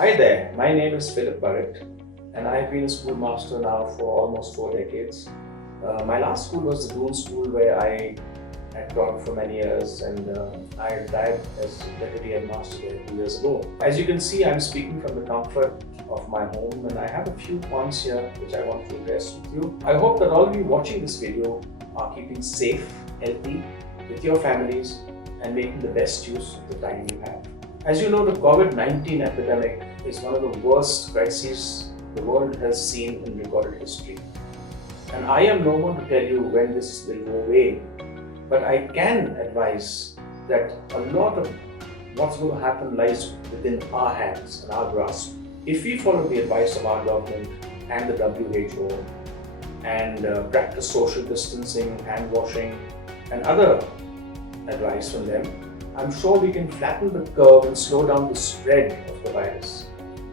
Hi there, my name is Burrett and I've been a schoolmaster now for almost 4 decades. My last school was the Doon School where I had taught for many years, and I retired as deputy headmaster there 2 years ago. As you can see, I'm speaking from the comfort of my home, and I have a few points here which I want to address with you. I hope that all of you watching this video are keeping safe, healthy with your families and making the best use of the time you have. As you know, the COVID-19 epidemic is one of the worst crises the world has seen in recorded history. And I am no one to tell you when this will go away, but I can advise that a lot of what's going to happen lies within our hands and our grasp. If we follow the advice of our government and the WHO and practice social distancing, hand washing and other advice from them, I'm sure we can flatten the curve and slow down the spread of the virus.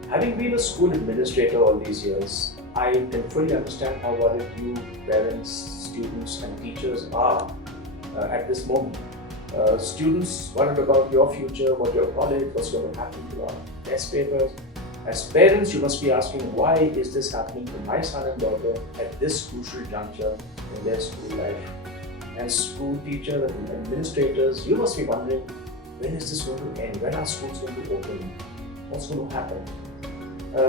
Having been a school administrator all these years, I can fully understand how worried you, parents, students and teachers are at this moment. Students worried about your future, what your college, what's going to happen to your test papers. As parents, you must be asking, why is this happening to my son and daughter at this crucial juncture in their school life? And school teachers and administrators, you must be wondering, when is this going to end? When are schools going to open? What's going to happen?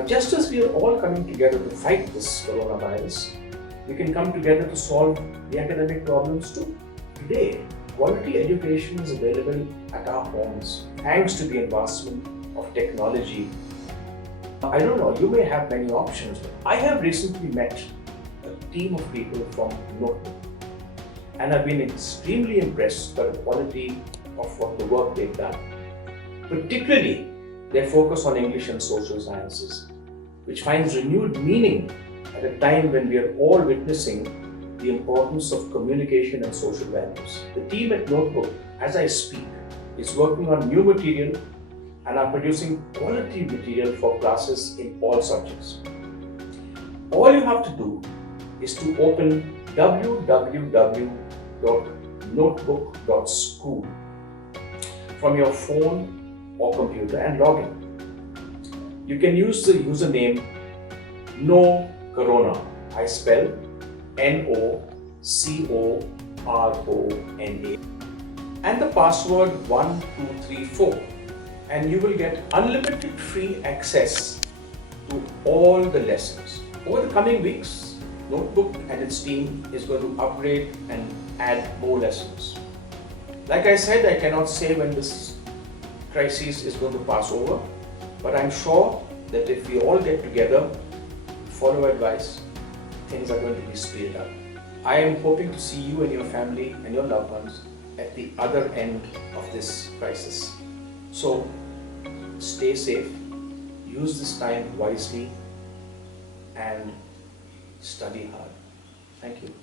Just as we are all coming together to fight this coronavirus, we can come together to solve the academic problems too. Today, quality education is available at our homes thanks to the advancement of technology. I don't know, you may have many options, but I have recently met a team of people from Notebook, and I've been extremely impressed by the quality of what the work they've done. Particularly, their focus on English and social sciences, which finds renewed meaning at a time when we are all witnessing the importance of communication and social values. The team at Notebook, as I speak, is working on new material and are producing quality material for classes in all subjects. All you have to do is to open www.notebook.school from your phone or computer and log in. You can use the username No Corona. I spell NOCORONA and the password 1234, and you will get unlimited free access to all the lessons. Over the coming weeks, Notebook and its team is going to upgrade and add more lessons. Like I said, I cannot say when this crisis is going to pass over, but I'm sure that if we all get together, follow advice, things are going to be speeded up. I am hoping to see you and your family and your loved ones at the other end of this crisis. So stay safe, use this time wisely and study hard. Thank you.